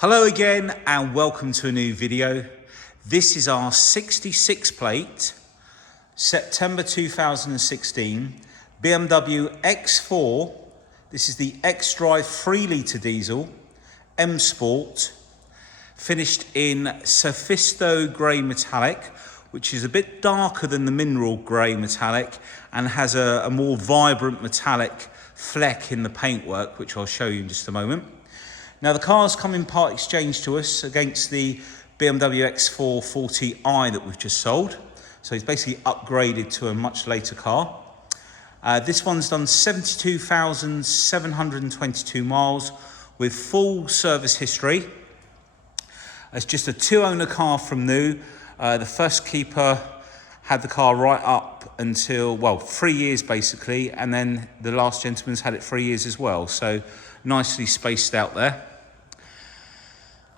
Hello again and welcome to a new video. This is our 66 plate, September 2016, BMW X4. This is the Xdrive 3 litre diesel, M Sport, finished in Sophisto grey metallic, which is a bit darker than the mineral grey metallic and has a more vibrant metallic fleck in the paintwork, which I'll show you in just a moment. Now the car's come in part exchange to us against the BMW X4 40i that we've just sold. So it's basically upgraded to a much later car. This one's done 72,722 miles with full service history. It's just a two-owner car from new. The first keeper had the car right up until, well, 3 years basically, and then the last gentleman's had it 3 years as well. So nicely spaced out there.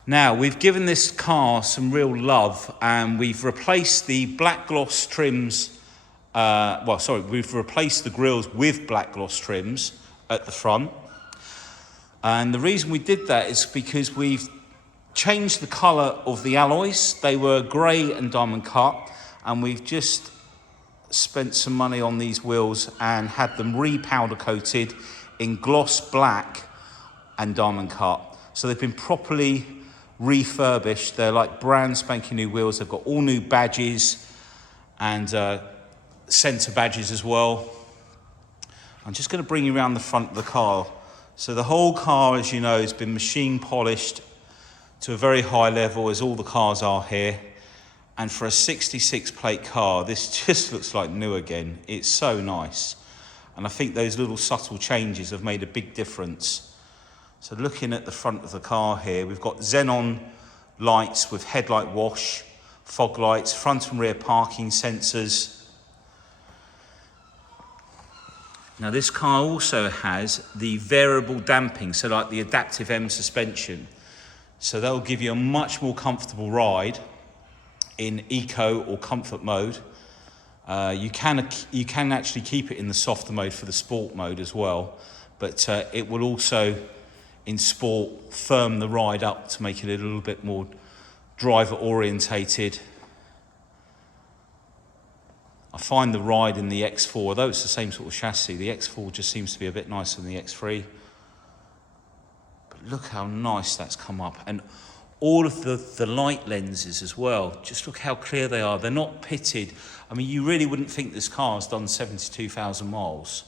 Now, we've given this car some real love and we've replaced the black gloss trims, we've replaced the grills with black gloss trims at the front. And the reason we did that is because we've changed the colour of the alloys. They were grey and diamond cut, and we've just spent some money on these wheels and had them re-powder coated in gloss black and diamond cut. So they've been properly refurbished. They're like brand spanking new wheels. They've got all new badges and centre badges as well. I'm just going to bring you around the front of the car. So the whole car, as you know, has been machine polished to a very high level, as all the cars are here. And for a 66 plate car, this just looks like new again. It's so nice. And I think those little subtle changes have made a big difference. So looking at the front of the car here, we've got XENON lights with headlight wash, fog lights, front and rear parking sensors. Now this car also has the variable damping, so like the adaptive M suspension. So that'll give you a much more comfortable ride in eco or comfort mode. You can actually keep it in the softer mode for the sport mode as well, but it will also in sport firm the ride up to make it a little bit more driver orientated. I find the ride in the X4, although it's the same sort of chassis, the X4 just seems to be a bit nicer than the X3. But look how nice that's come up. And all of the light lenses as well, just look how clear they are. They're not pitted. I mean, you really wouldn't think this car's done 72,000 miles.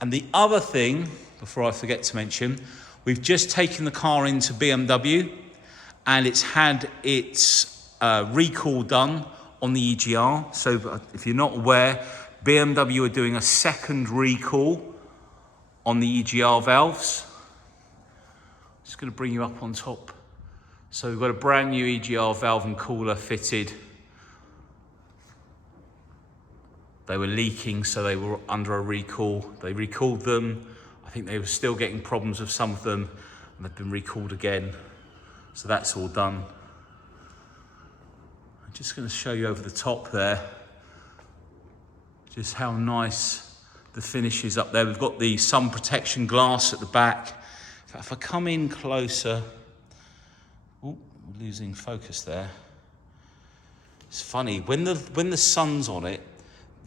And the other thing, before I forget to mention, we've just taken the car into BMW and it's had its recall done on the EGR. So if you're not aware, BMW are doing a second recall on the EGR valves. Just going to bring you up on top. So we've got a brand new EGR valve and cooler fitted. They were leaking, so they were under a recall. They recalled them. I think they were still getting problems with some of them, and they've been recalled again. So that's all done. I'm just going to show you over the top there just how nice the finish is up there. We've got the sun protection glass at the back. In fact, if I come in closer, oh, I'm losing focus there. It's funny, when the sun's on it,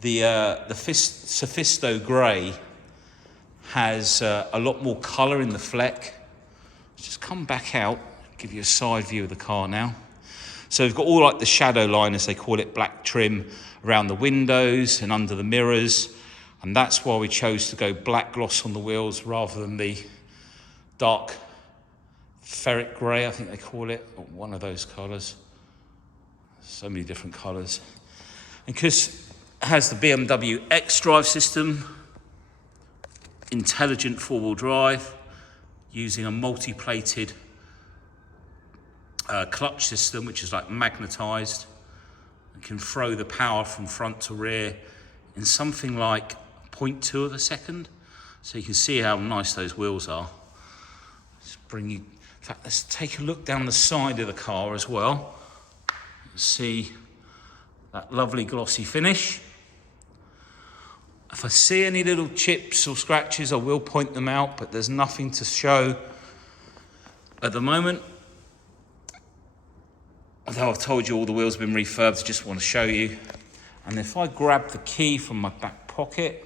the Sophisto grey has a lot more colour in the fleck. Let's just come back out, give you a side view of the car now. So we've got all like the shadow line, as they call it, black trim around the windows and under the mirrors. And that's why we chose to go black gloss on the wheels rather than the dark ferret grey, I think they call it, or one of those colours. So many different colours. And because it has the BMW Xdrive system, intelligent four-wheel drive, using a multi-plated clutch system, which is like magnetised, and can throw the power from front to rear in something like 0.2 of a second. So you can see how nice those wheels are. Let's bring you, in fact, let's take a look down the side of the car as well. See that lovely glossy finish. If I see any little chips or scratches, I will point them out, but there's nothing to show at the moment. Although I've told you all the wheels have been refurbed, I just want to show you. And if I grab the key from my back pocket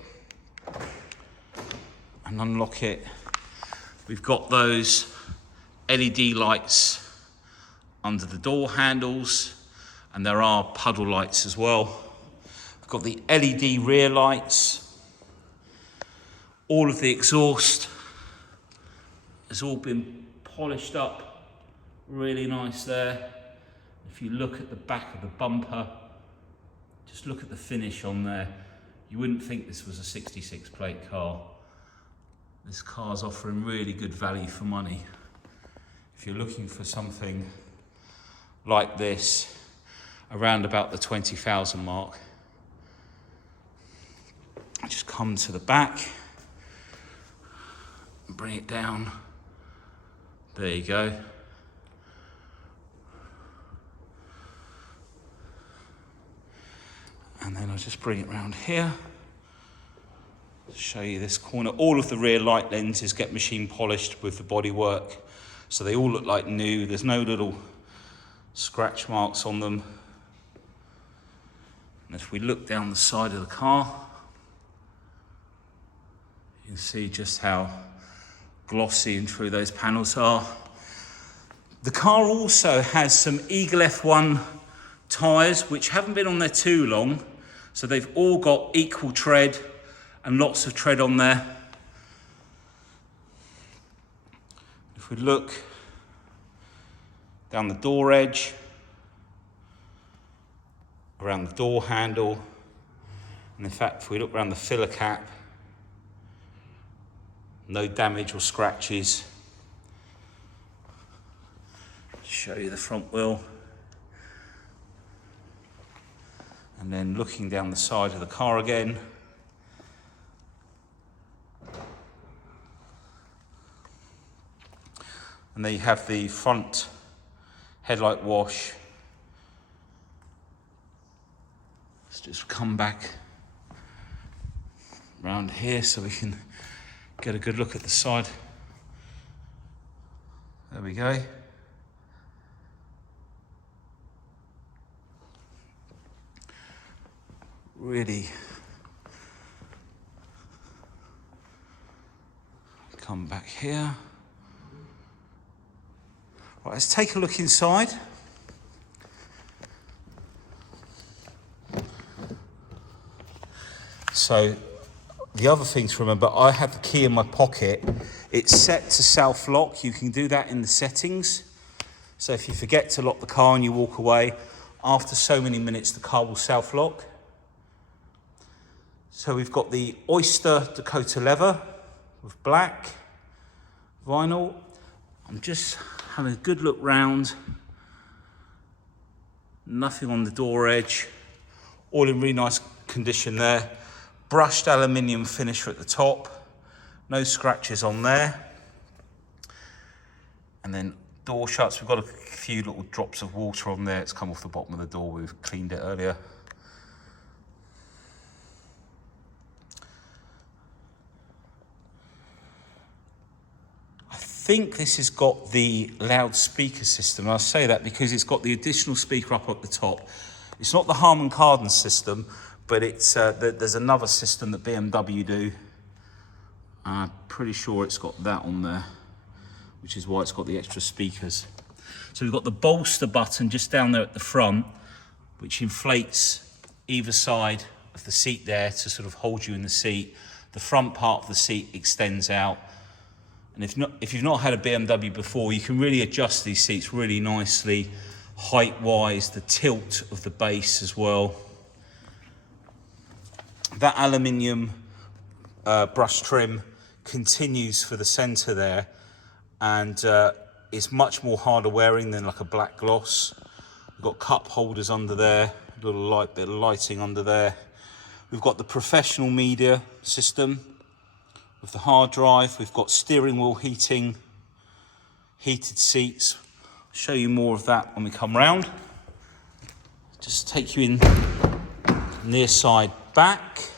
and unlock it, we've got those LED lights under the door handles, and there are puddle lights as well. We've got the LED rear lights. All of the exhaust has all been polished up, really nice there. If you look at the back of the bumper, just look at the finish on there. You wouldn't think this was a 66 plate car. This car's offering really good value for money. If you're looking for something like this, around about the 20,000 mark, just come to the back and bring it down. There you go. And then I'll just bring it round here. Show you this corner. All of the rear light lenses get machine polished with the bodywork, so they all look like new. There's no little scratch marks on them. And if we look down the side of the car, you can see just how glossy and true those panels are. The car also has some Eagle F1 tyres, which haven't been on there too long, so they've all got equal tread and lots of tread on there. If we look down the door edge, around the door handle, and in fact if we look around the filler cap, no damage or scratches. Show you the front wheel. And then looking down the side of the car again, and there you have the front headlight wash. Let's just come back around here so we can get a good look at the side. There we go. Really come back here. Right, let's take a look inside. So the other thing to remember, I have the key in my pocket. It's set to self-lock. You can do that in the settings. So if you forget to lock the car and you walk away, after so many minutes the car will self-lock. So we've got the Oyster Dakota leather with black vinyl. I'm just having a good look round. Nothing on the door edge. All in really nice condition there. Brushed aluminium finisher at the top. No scratches on there. And then door shuts. We've got a few little drops of water on there. It's come off the bottom of the door. We've cleaned it earlier. I think this has got the loudspeaker system. And I say that because it's got the additional speaker up at the top. It's not the Harman Kardon system, but it's there's another system that BMW do. I'm pretty sure it's got that on there, which is why it's got the extra speakers. So we've got the bolster button just down there at the front, which inflates either side of the seat there to sort of hold you in the seat. The front part of the seat extends out. And if you've not had a BMW before, you can really adjust these seats really nicely, height-wise, the tilt of the base as well. That aluminium brush trim continues for the centre there, and it's much more harder wearing than like a black gloss. We've got cup holders under there, a little light bit of lighting under there. We've got the professional media system with the hard drive. We've got steering wheel heating, heated seats. I'll show you more of that when we come round. Just take you in near side back.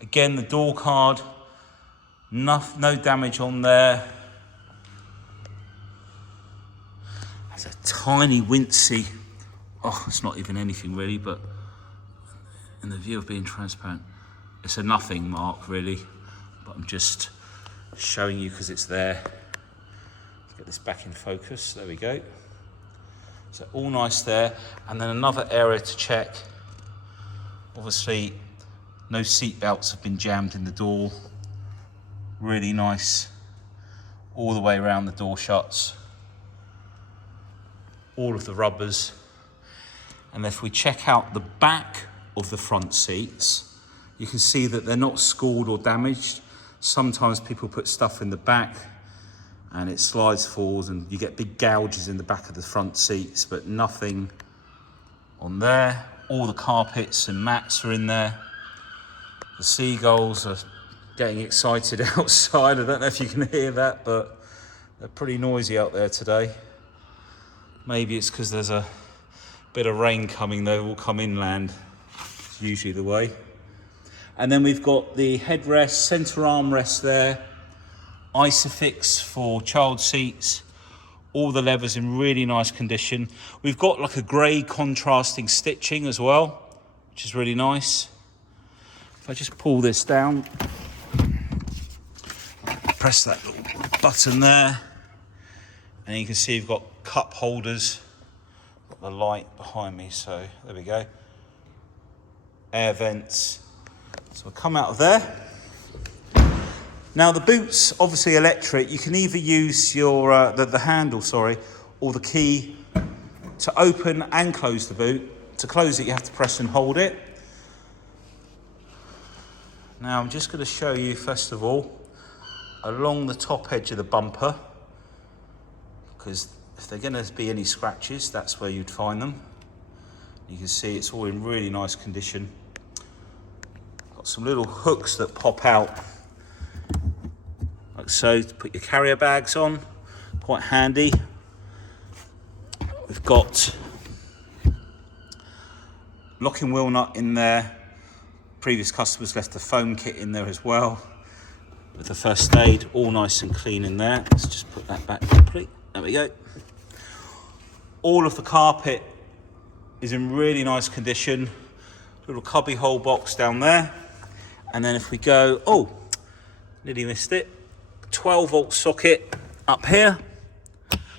Again, the door card, no damage on there. tiny wincy, oh, it's not even anything really, but in the view of being transparent, it's a nothing mark really, but I'm just showing you because it's there. Let's get this back in focus, there we go. So all nice there. And then another area to check, obviously no seat belts have been jammed in the door. Really nice, all the way around the door shuts. All of the rubbers. And if we check out the back of the front seats, you can see that they're not scored or damaged. Sometimes people put stuff in the back and it slides forward and you get big gouges in the back of the front seats, but nothing on there. All the carpets and mats are in there. The seagulls are getting excited outside. I don't know if you can hear that, but they're pretty noisy out there today. Maybe it's because there's a bit of rain coming, they will come inland. It's usually the way. And then we've got the headrest, centre armrest there, Isofix for child seats, all the levers in really nice condition. We've got like a grey contrasting stitching as well, which is really nice. If I just pull this down, press that little button there, and you can see you've got cup holders, got the light behind me, so there we go. Air vents. So we'll come out of there. Now the boot's obviously electric. You can either use your the handle, sorry, or the key to open and close the boot. To close it, you have to press and hold it. Now I'm just going to show you first of all along the top edge of the bumper, because if there are going to be any scratches, that's where you'd find them. You can see it's all in really nice condition. Got some little hooks that pop out like so to put your carrier bags on, quite handy. We've got locking wheel nut in there. Previous customers left the foam kit in there as well with the first aid, all nice and clean in there. Let's just put that back properly. There we go. All of the carpet is in really nice condition. Little cubby hole box down there. And then if we go, oh, nearly missed it. 12 volt socket up here.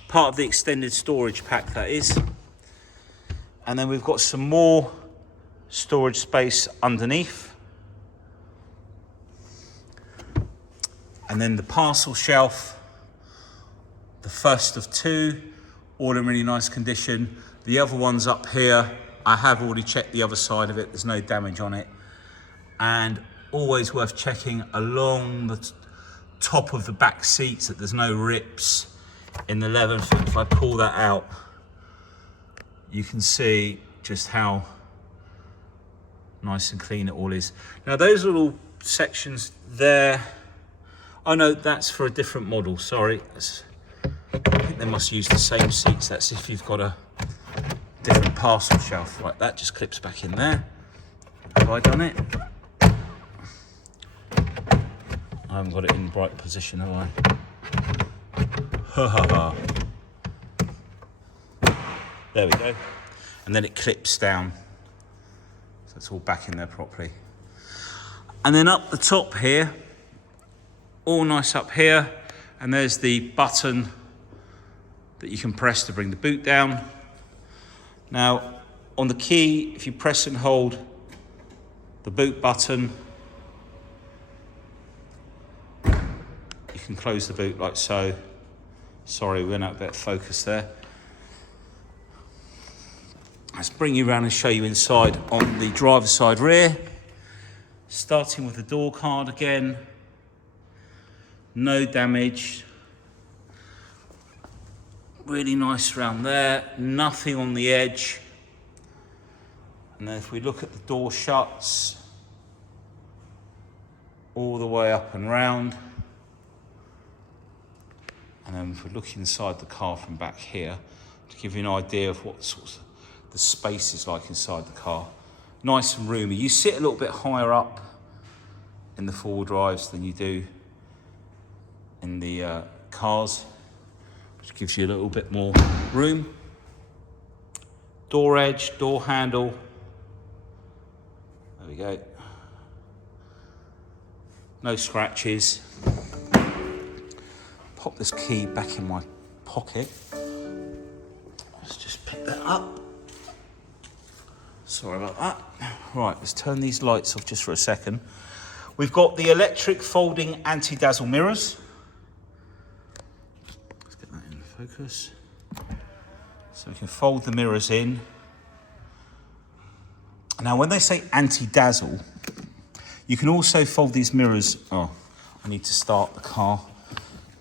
Part of the extended storage pack, that is. And then we've got some more storage space underneath. And then the parcel shelf, the first of two, all in really nice condition. The other one's up here. I have already checked the other side of it. There's no damage on it. And always worth checking along the top of the back seats that there's no rips in the leather. If I pull that out, you can see just how nice and clean it all is. Now those little sections there, oh no, that's for a different model, sorry. I think they must use the same seats. That's if you've got a different parcel shelf. Right, that just clips back in there. Have I done it? I haven't got it in the right position, have I? Ha ha ha. There we go. And then it clips down. So it's all back in there properly. And then up the top here, all nice up here, and there's the button that you can press to bring the boot down. Now, on the key, if you press and hold the boot button, you can close the boot like so. Sorry, we went out a bit of focus there. Let's bring you around and show you inside on the driver's side rear. Starting with the door card again. No damage. Really nice around there. Nothing on the edge. And then if we look at the door shuts, all the way up and round. And then if we look inside the car from back here, to give you an idea of what sorts of the space is like inside the car. Nice and roomy. You sit a little bit higher up in the four-wheel drives than you do in the cars, which gives you a little bit more room. door edge, door handle. There we go. No scratches. Pop this key back in my pocket. Let's just pick that up. Sorry about that. Right, let's turn these lights off just for a second. We've got the electric folding anti-dazzle mirrors. Let's get that in focus. So we can fold the mirrors in. Now, when they say anti-dazzle, you can also fold these mirrors. Oh, I need to start the car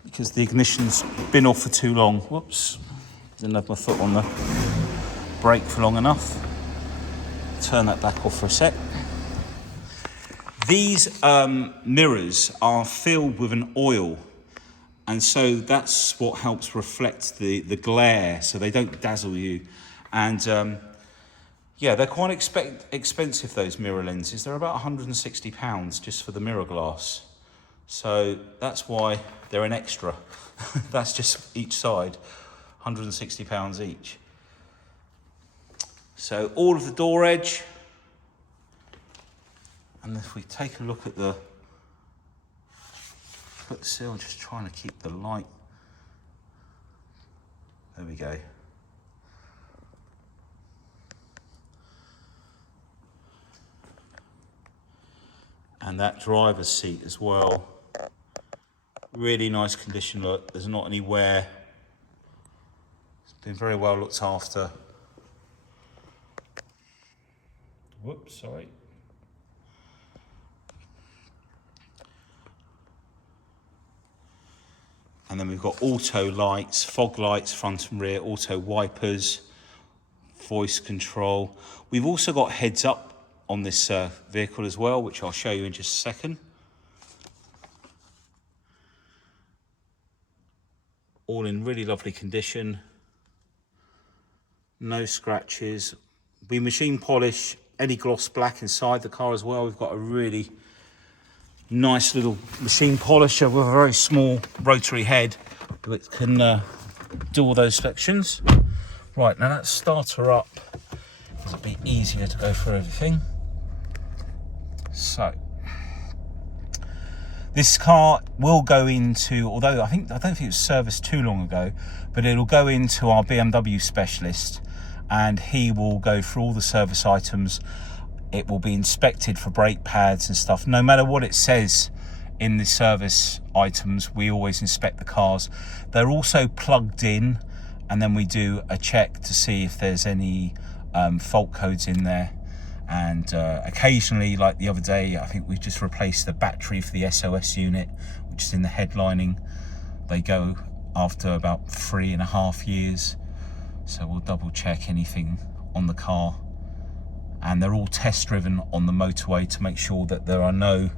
because the ignition's been off for too long. Whoops, didn't have my foot on the brake for long enough. Turn that back off for a sec. These mirrors are filled with an oil, and so that's what helps reflect the glare, so they don't dazzle you. And yeah, they're quite expensive, those mirror lenses. They're about £160 just for the mirror glass. So that's why they're an extra. That's just each side, £160 each. So all of the door edge. And if we take a look at the foot sill, just trying to keep the light. There we go. And that driver's seat as well. Really nice condition look. There's not any wear. It's been very well looked after. Whoops, sorry. And then we've got auto lights, fog lights, front and rear, auto wipers, voice control. We've also got heads up on this vehicle as well, which I'll show you in just a second. All in really lovely condition. No scratches. We machine polish any gloss black inside the car as well. We've got a really nice little machine polisher with a very small rotary head that can do all those sections. Right, now let's start her up. It'll be easier to go through everything. So, this car will go into, although I don't think it was serviced too long ago, but it'll go into our BMW specialist and he will go through all the service items. It will be inspected for brake pads and stuff. No matter what it says in the service items, we always inspect the cars. They're also plugged in, and then we do a check to see if there's any fault codes in there. And occasionally, like the other day, I think we just replaced the battery for the SOS unit, which is in the headlining. They go after about 3.5 years. So we'll double check anything on the car. And they're all test driven on the motorway to make sure that there are no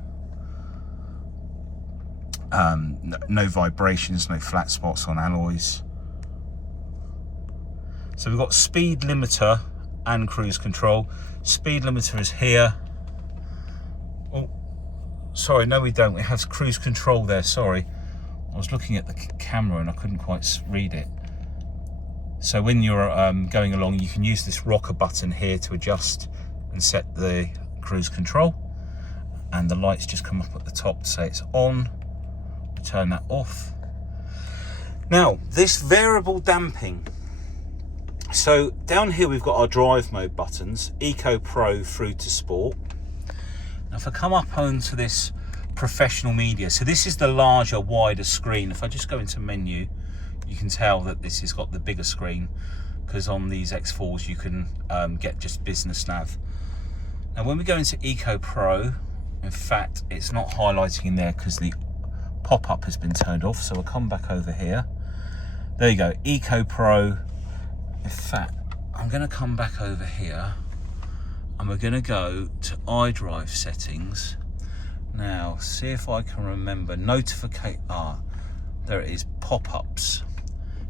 vibrations, no flat spots on alloys. So we've got speed limiter and cruise control. Speed limiter is here. Oh, sorry, no we don't. We have cruise control there, sorry. I was looking at the camera and I couldn't quite read it. So when you're going along, you can use this rocker button here to adjust and set the cruise control. And the lights just come up at the top to say it's on. Turn that off. Now, this variable damping. So down here we've got our drive mode buttons, Eco Pro through to Sport. Now if I come up onto this professional media, so this is the larger, wider screen. If I just go into menu, you can tell that this has got the bigger screen, because on these X4s you can get just business nav. Now when we go into Eco Pro, in fact it's not highlighting in there because the pop-up has been turned off, so we'll come back over here. There you go, Eco Pro. In fact, I'm going to come back over here and we're going to go to iDrive settings. Now, see if I can remember. Notification. There it is. Pop-ups.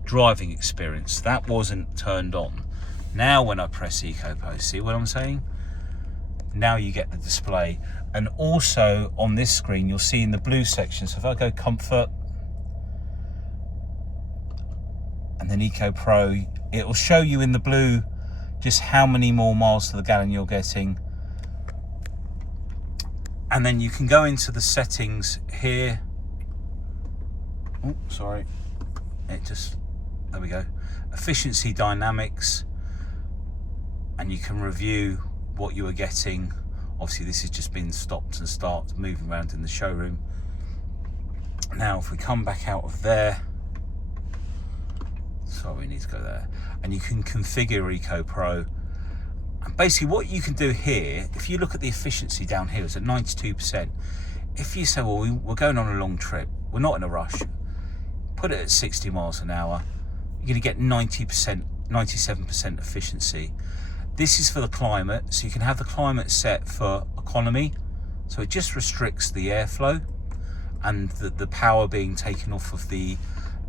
Driving experience. That wasn't turned on. Now, when I press Eco Pro, see what I'm saying? Now you get the display. And also on this screen, you'll see in the blue section. So if I go Comfort and then Eco Pro, it will show you in the blue just how many more miles to the gallon you're getting. And then you can go into the settings here. Oh, sorry. There we go. Efficiency dynamics. And you can review what you are getting. Obviously, this has just been stopped and starts moving around in the showroom. Now, if we come back out of there, sorry, we need to go there. And you can configure Eco Pro. And basically what you can do here, if you look at the efficiency down here, it's at 92%. If you say, well, we're going on a long trip, we're not in a rush, put it at 60 miles an hour, you're going to get 90%, 97% efficiency. This is for the climate, so you can have the climate set for economy, so it just restricts the airflow and the power being taken off of the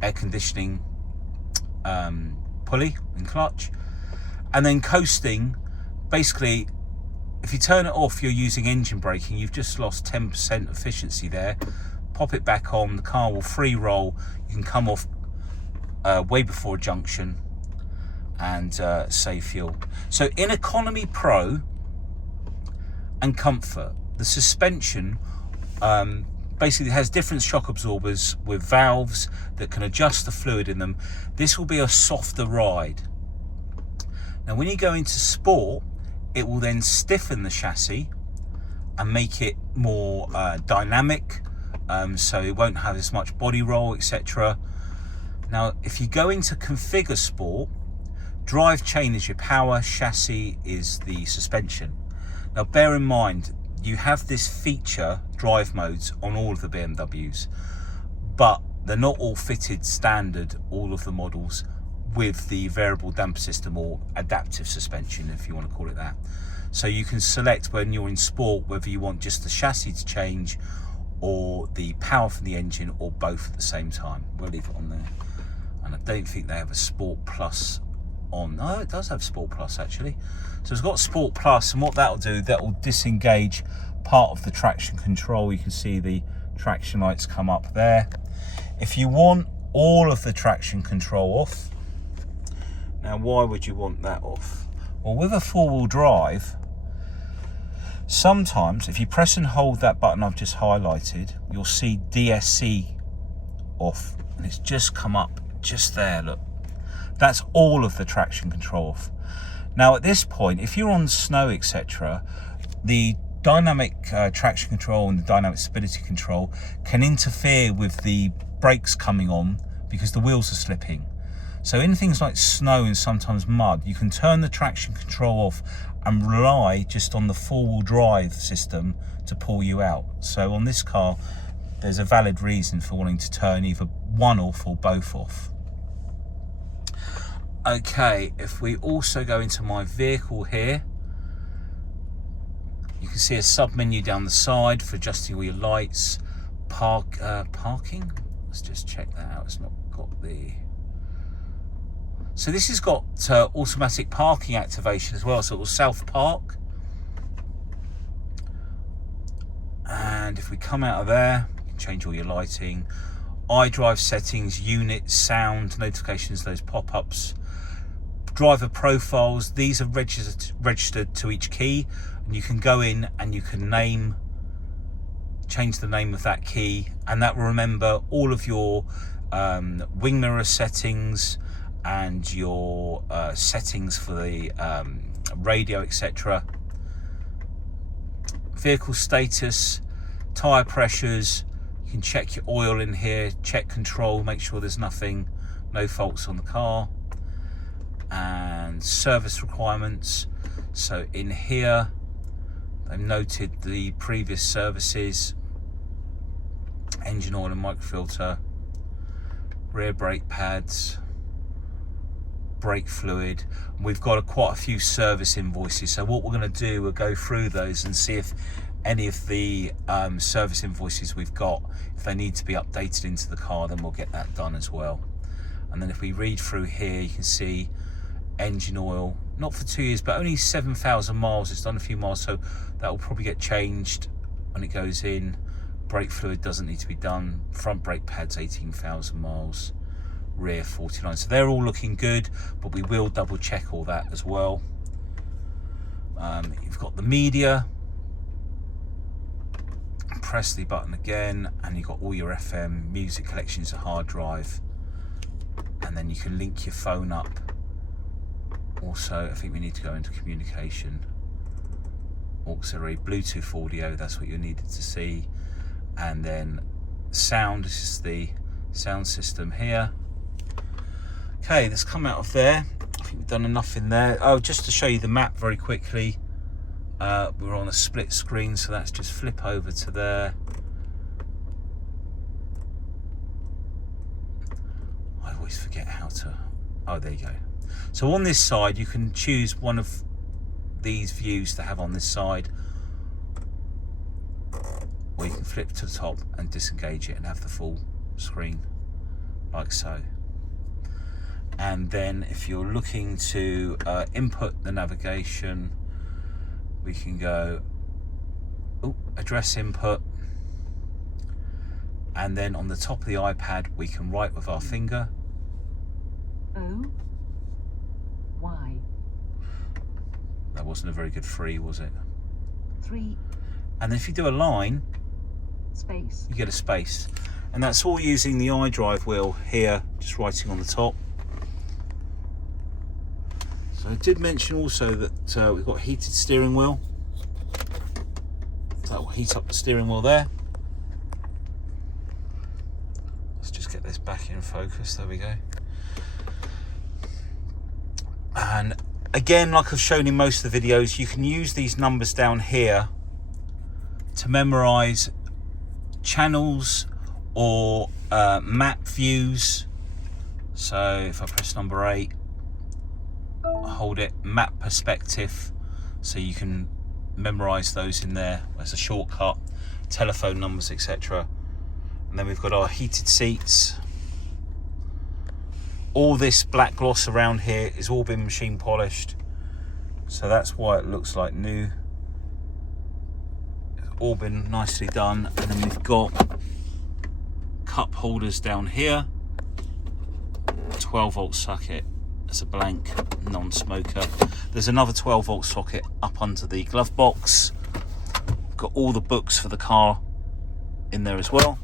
air conditioning pulley and clutch. And then coasting, basically, if you turn it off, you're using engine braking, you've just lost 10% efficiency there. Pop it back on, the car will free roll, you can come off way before a junction and save fuel. So in Economy Pro and Comfort, the suspension basically has different shock absorbers with valves that can adjust the fluid in them. This will be a softer ride. Now when you go into Sport, it will then stiffen the chassis and make it more dynamic, so it won't have as much body roll, etc. Now if you go into Configure Sport, drive chain is your power, chassis is the suspension. Now bear in mind, you have this feature, drive modes, on all of the BMWs, but they're not all fitted standard, all of the models, with the variable damper system or adaptive suspension, if you want to call it that. So you can select when you're in Sport whether you want just the chassis to change or the power from the engine, or both at the same time. We'll leave it on there. And I don't think they have a Sport Plus on. No, it does have Sport Plus actually. So it's got Sport Plus, and what that'll do, that will disengage part of the traction control. You can see the traction lights come up there. If you want all of the traction control off, now why would you want that off? Well, with a four-wheel drive, sometimes if you press and hold that button I've just highlighted, you'll see DSC off, and it's just come up just there, look. That's all of the traction control off. Now at this point, if you're on snow, etc., the dynamic traction control and the dynamic stability control can interfere with the brakes coming on because the wheels are slipping. So in things like snow and sometimes mud, you can turn the traction control off and rely just on the four-wheel drive system to pull you out. So on this car, there's a valid reason for wanting to turn either one off or both off. Okay, if we also go into my vehicle here, you can see a sub-menu down the side for adjusting all your lights. Parking? Let's just check that out. It's not got the... So this has got automatic parking activation as well, so it will self-park. And if we come out of there, you can change all your lighting. iDrive settings, unit, sound, notifications, those pop-ups. Driver profiles, these are registered to each key, and you can go in and you can change the name of that key, and that will remember all of your wing mirror settings and your settings for the radio, etc. Vehicle status, tyre pressures, you can check your oil in here, check control, make sure there's no faults on the car, and service requirements. So in here they've noted the previous services: engine oil and microfilter, rear brake pads, brake fluid. We've got quite a few service invoices, so what we're going to do, we'll go through those and see if any of the service invoices we've got, if they need to be updated into the car, then we'll get that done as well. And then if we read through here, you can see engine oil, not for 2 years, but only 7,000 miles. It's done a few miles, so that will probably get changed when it goes in. Brake fluid doesn't need to be done. Front brake pads, 18,000 miles. Rear 49. So they're all looking good, but we will double check all that as well. You've got the media, press the button again, and you've got all your FM, music collections, a hard drive, and then you can link your phone up. Also, I think we need to go into communication, auxiliary, Bluetooth audio, that's what you needed to see, and then sound, this is the sound system here. Okay, let's come out of there. I think we've done enough in there. Oh, just to show you the map very quickly, we're on a split screen, so that's just flip over to there. I always forget how to, oh, there you go. So on this side, you can choose one of these views to have on this side, or you can flip to the top and disengage it and have the full screen, like so. And then if you're looking to input the navigation, we can go address input, and then on the top of the iPad we can write with our finger. O-Y. That wasn't a very good 3, was it? 3. And then if you do a line, Space. you get a space. And that's all using the iDrive wheel here, just writing on the top. So I did mention also that we've got a heated steering wheel. So that will heat up the steering wheel there. Let's just get this back in focus, there we go. And again, like I've shown in most of the videos, you can use these numbers down here to memorize channels or map views. So if I press number 8, hold it, map perspective, so you can memorize those in there as a shortcut, telephone numbers, etc. And then we've got our heated seats. All this black gloss around here is all been machine polished, so that's why it looks like new. It's all been nicely done. And then we've got cup holders down here, 12-volt socket as a blank non-smoker. There's another 12-volt socket up under the glove box. Got all the books for the car in there as well.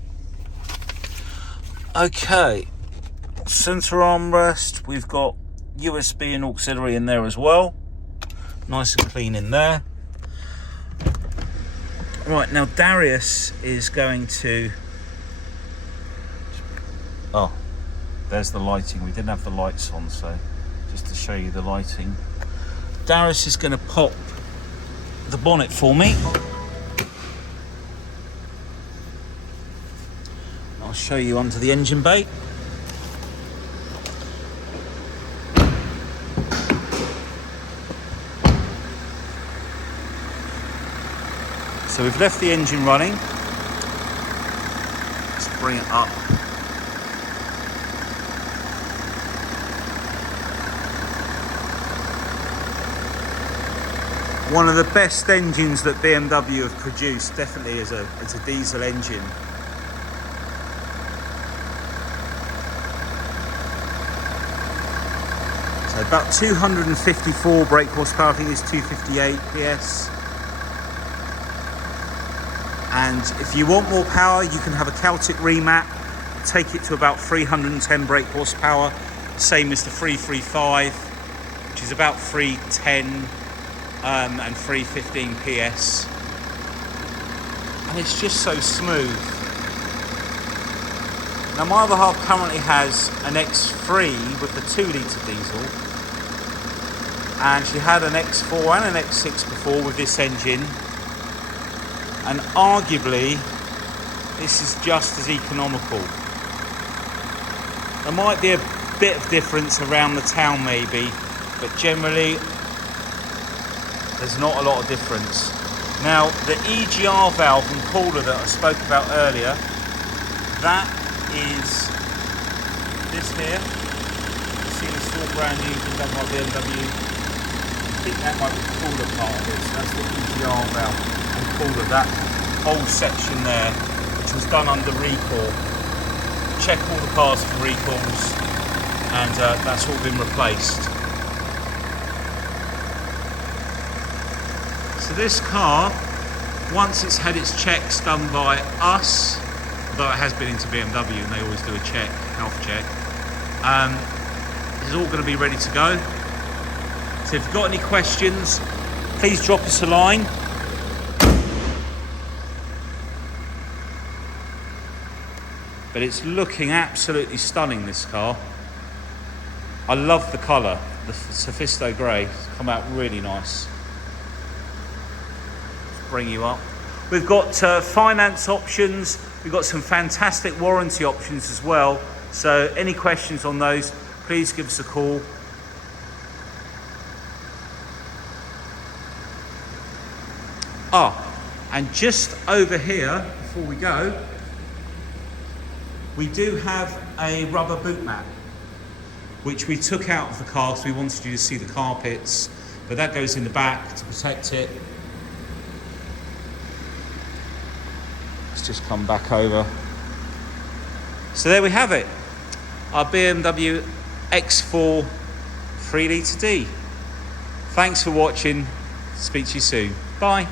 Okay, center armrest, we've got USB and auxiliary in there as well. Nice and clean in there. Right, now Darius is going to, oh, there's the lighting. We didn't have the lights on, so just to show you the lighting. Darius is going to pop the bonnet for me. I'll show you onto the engine bay. So we've left the engine running. Let's bring it up. One of the best engines that BMW have produced, definitely is a diesel engine. So about 254 brake horsepower, I think it's 258 PS. And if you want more power, you can have a Celtic remap, take it to about 310 brake horsepower, same as the 335, which is about 310 and 315 PS. And it's just so smooth. Now my other half currently has an X3 with the 2-litre diesel, and she had an X4 and an X6 before with this engine. And arguably, this is just as economical. There might be a bit of difference around the town maybe, but generally, there's not a lot of difference. Now, the EGR valve and cooler that I spoke about earlier, that is this here. You see it's all brand new, been done by BMW. I think that might be the cooler part of it, so that's the EGR valve. Cooler, that whole section there, which was done under recall. Check all the cars for recalls, and that's all been replaced. So this car, once it's had its checks done by us, although it has been into BMW and they always do a check, health check, it's all going to be ready to go. So if you've got any questions, please drop us a line. But it's looking absolutely stunning, this car. I love the colour, the Sophisto grey. It's come out really nice. Let's bring you up. We've got finance options. We've got some fantastic warranty options as well. So any questions on those, please give us a call. And just over here, before we go, we do have a rubber boot mat, which we took out of the car because we wanted you to see the carpets, but that goes in the back to protect it. Let's just come back over. So there we have it, our BMW X4 3 litre D. Thanks for watching, speak to you soon, bye.